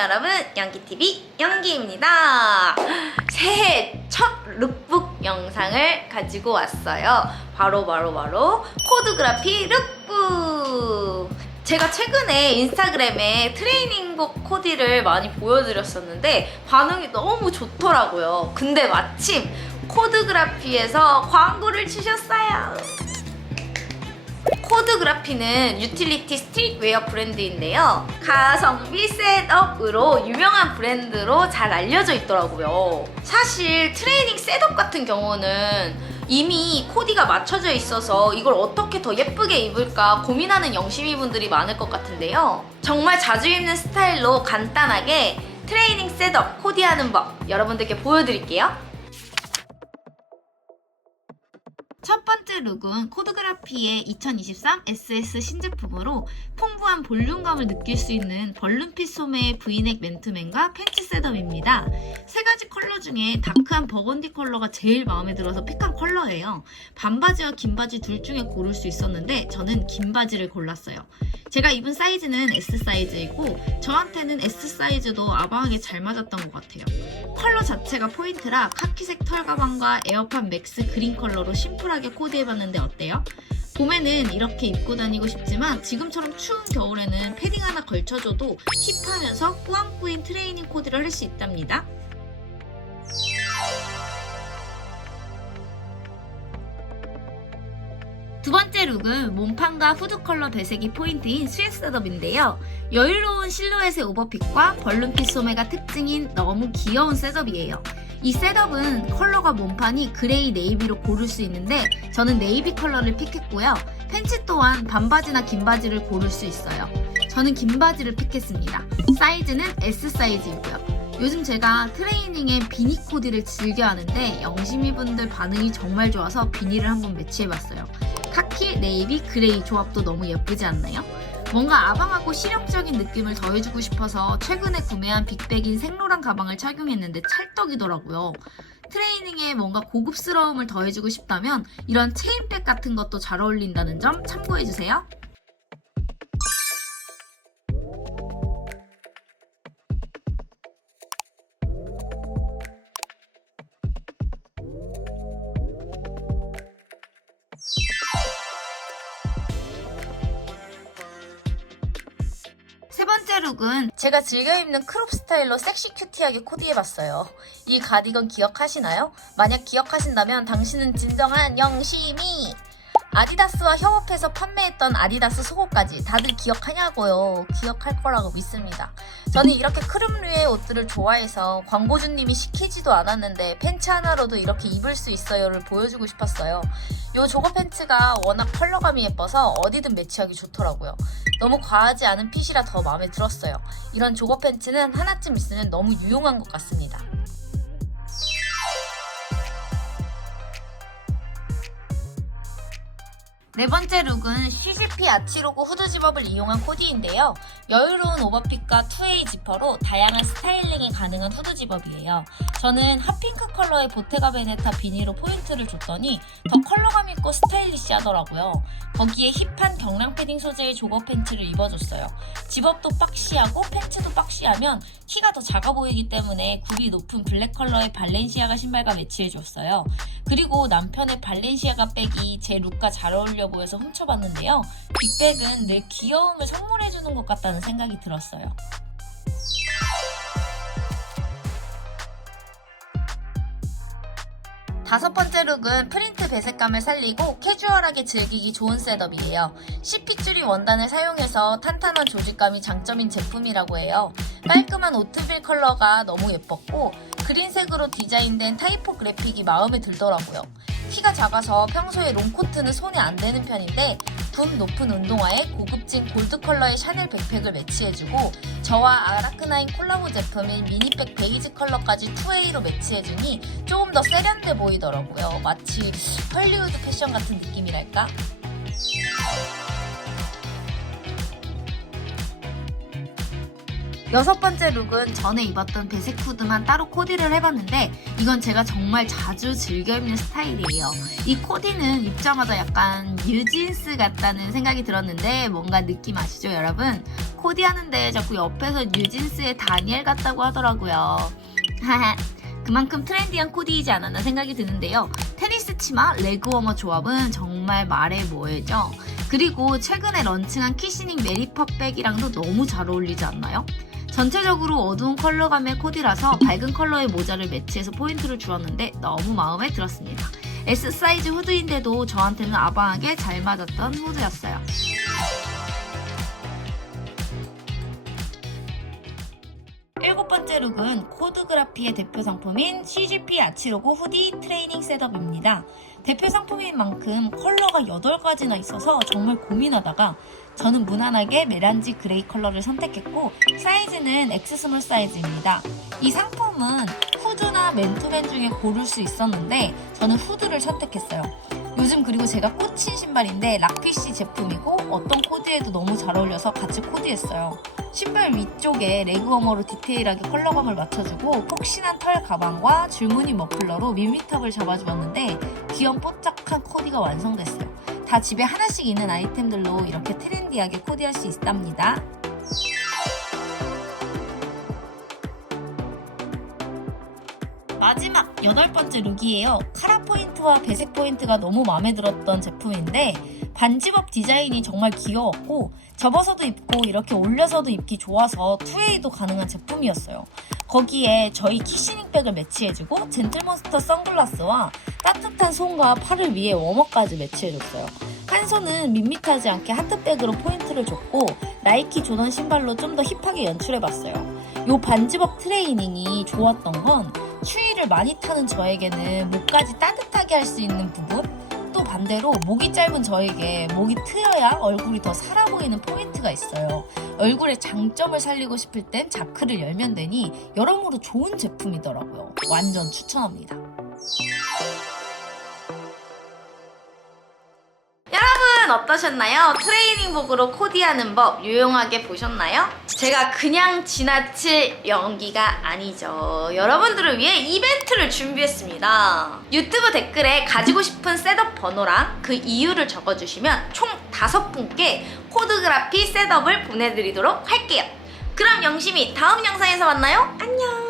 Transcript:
여러분, 연기TV 연기입니다. 새해 첫 룩북 영상을 가지고 왔어요. 바로 바로 바로 코드그라피 룩북! 제가 최근에 인스타그램에 트레이닝복 코디를 많이 보여드렸었는데 반응이 너무 좋더라고요. 근데 마침 코드그라피에서 광고를 주셨어요. 코드그라피는 유틸리티 스트릿웨어 브랜드인데요. 가성비 셋업으로 유명한 브랜드로 잘 알려져 있더라고요. 사실 트레이닝 셋업 같은 경우는 이미 코디가 맞춰져 있어서 이걸 어떻게 더 예쁘게 입을까 고민하는 영심이 분들이 많을 것 같은데요. 정말 자주 입는 스타일로 간단하게 트레이닝 셋업 코디하는 법 여러분들께 보여드릴게요. 첫 번째 룩은 코드그라피의 2023 SS 신제품으로 풍부한 볼륨감을 느낄 수 있는 벌룬핏 소매의 브이넥 맨투맨과 팬츠 셋업입니다. 세 가지 컬러 중에 다크한 버건디 컬러가 제일 마음에 들어서 픽한 컬러예요. 반바지와 긴 바지 둘 중에 고를 수 있었는데 저는 긴 바지를 골랐어요. 제가 입은 사이즈는 S 사이즈이고 저한테는 S 사이즈도 아방하게 잘 맞았던 것 같아요. 컬러 자체가 포인트라 카키색 털 가방과 에어팟 맥스 그린 컬러로 심플 하게 코디해봤는데 어때요? 봄에는 이렇게 입고 다니고 싶지만 지금처럼 추운 겨울에는 패딩 하나 걸쳐줘도 힙하면서 꾸안꾸인 트레이닝 코디를 할 수 있답니다. 두 번째 룩은 몸판과 후드 컬러 배색이 포인트인 스웨트 셋업인데요. 여유로운 실루엣의 오버핏과 벌룬핏 소매가 특징인 너무 귀여운 셋업이에요. 이 셋업은 컬러가 몸판이 그레이 네이비로 고를 수 있는데 저는 네이비 컬러를 픽했고요. 팬츠 또한 반바지나 긴 바지를 고를 수 있어요. 저는 긴 바지를 픽했습니다. 사이즈는 S 사이즈이고요. 요즘 제가 트레이닝에 비니 코디를 즐겨 하는데 영심이 분들 반응이 정말 좋아서 비니를 한번 매치해봤어요. 카키, 네이비, 그레이 조합도 너무 예쁘지 않나요? 뭔가 아방하고 실용적인 느낌을 더해주고 싶어서 최근에 구매한 빅백인 생로랑 가방을 착용했는데 찰떡이더라고요. 트레이닝에 뭔가 고급스러움을 더해주고 싶다면 이런 체인백 같은 것도 잘 어울린다는 점 참고해주세요. 세 번째 룩은 제가 즐겨 입는 크롭 스타일로 섹시 큐티하게 코디해봤어요. 이 가디건 기억하시나요? 만약 기억하신다면 당신은 진정한 영심이! 아디다스와 협업해서 판매했던 아디다스 속옷까지 다들 기억하냐고요. 기억할 거라고 믿습니다. 저는 이렇게 크롭류의 옷들을 좋아해서 광고주님이 시키지도 않았는데 팬츠 하나로도 이렇게 입을 수 있어요를 보여주고 싶었어요. 요 조거 팬츠가 워낙 컬러감이 예뻐서 어디든 매치하기 좋더라고요. 너무 과하지 않은 핏이라 더 마음에 들었어요. 이런 조거 팬츠는 하나쯤 있으면 너무 유용한 것 같습니다. 네 번째 룩은 CGP 아치로고 후드 집업을 이용한 코디인데요. 여유로운 오버핏과 2A 지퍼로 다양한 스타일링이 가능한 후드 집업이에요. 저는 핫핑크 컬러의 보테가 베네타 비니로 포인트를 줬더니 더 컬러감 있고 스타일리시하더라고요. 거기에 힙한 경량 패딩 소재의 조거 팬츠를 입어줬어요. 집업도 박시하고 팬츠도 박시하면 키가 더 작아 보이기 때문에 굽이 높은 블랙 컬러의 발렌시아가 신발과 매치해줬어요. 그리고 남편의 발렌시아가 백이 제 룩과 잘 어울려 보여서 훔쳐봤는데요. 빅백은 내 귀여움을 선물해주는 것 같다는 생각이 들었어요. 다섯 번째 룩은 프린트 배색감을 살리고 캐주얼하게 즐기기 좋은 셋업이에요. CP줄이 원단을 사용해서 탄탄한 조직감이 장점인 제품이라고 해요. 깔끔한 오트빌 컬러가 너무 예뻤고 그린색으로 디자인된 타이포 그래픽이 마음에 들더라고요. 키가 작아서 평소에 롱코트는 손에 안 대는 편인데 분 높은 운동화에 고급진 골드 컬러의 샤넬 백팩을 매치해주고 저와 아라크나인 콜라보 제품인 미니백 베이지 컬러까지 2A로 매치해주니 조금 더 세련돼 보이더라고요. 마치 헐리우드 패션 같은 느낌이랄까? 여섯 번째 룩은 전에 입었던 배색 후드만 따로 코디를 해봤는데 이건 제가 정말 자주 즐겨 입는 스타일이에요. 이 코디는 입자마자 약간 뉴진스 같다는 생각이 들었는데 뭔가 느낌 아시죠 여러분? 코디하는데 자꾸 옆에서 뉴진스의 다니엘 같다고 하더라고요. 그만큼 트렌디한 코디이지 않았나 생각이 드는데요. 테니스 치마, 레그워머 조합은 정말 말해 뭐해죠. 그리고 최근에 런칭한 키시닝 메리퍼 백이랑도 너무 잘 어울리지 않나요? 전체적으로 어두운 컬러감의 코디라서 밝은 컬러의 모자를 매치해서 포인트를 주었는데 너무 마음에 들었습니다. S 사이즈 후드인데도 저한테는 아방하게 잘 맞았던 후드였어요. 일곱 번째 룩은 코드그라피의 대표 상품인 CGP 아치로고 후디 트레이닝 셋업입니다. 대표 상품인 만큼 컬러가 8가지나 있어서 정말 고민하다가 저는 무난하게 메란지 그레이 컬러를 선택했고 사이즈는 X 스몰 사이즈입니다. 이 상품은 후드나 맨투맨 중에 고를 수 있었는데 저는 후드를 선택했어요. 요즘 그리고 제가 꽂힌 신발인데 락피쉬 제품이고 어떤 코디에도 너무 잘 어울려서 같이 코디했어요. 신발 위쪽에 레그워머로 디테일하게 컬러감을 맞춰주고 폭신한 털 가방과 줄무늬 머플러로 밋밋함을 잡아주었는데 귀염 뽀짝한 코디가 완성됐어요. 다 집에 하나씩 있는 아이템들로 이렇게 트렌디하게 코디할 수 있답니다. 마지막 여덟 번째 룩이에요. 카라 포인트와 배색 포인트가 너무 마음에 들었던 제품인데 반지법 디자인이 정말 귀여웠고 접어서도 입고 이렇게 올려서도 입기 좋아서 투웨이도 가능한 제품이었어요. 거기에 저희 키시닝백을 매치해주고 젠틀몬스터 선글라스와 따뜻한 손과 팔을 위에 워머까지 매치해줬어요. 한 손은 밋밋하지 않게 하트백으로 포인트를 줬고 나이키 조던 신발로 좀 더 힙하게 연출해봤어요. 요 반지법 트레이닝이 좋았던 건 추위를 많이 타는 저에게는 목까지 따뜻하게 할 수 있는 부분 또 반대로 목이 짧은 저에게 목이 트여야 얼굴이 더 살아 보이는 포인트가 있어요. 얼굴의 장점을 살리고 싶을 땐 자크를 열면 되니 여러모로 좋은 제품이더라고요. 완전 추천합니다. 여러분 어떠셨나요? 트레이닝복으로 코디하는 법 유용하게 보셨나요? 제가 그냥 지나칠 연기가 아니죠. 여러분들을 위해 이벤트를 준비했습니다. 유튜브 댓글에 가지고 싶은 셋업 번호랑 그 이유를 적어주시면 총 다섯 분께 코드그라피 셋업을 보내드리도록 할게요. 그럼 영심이 다음 영상에서 만나요. 안녕.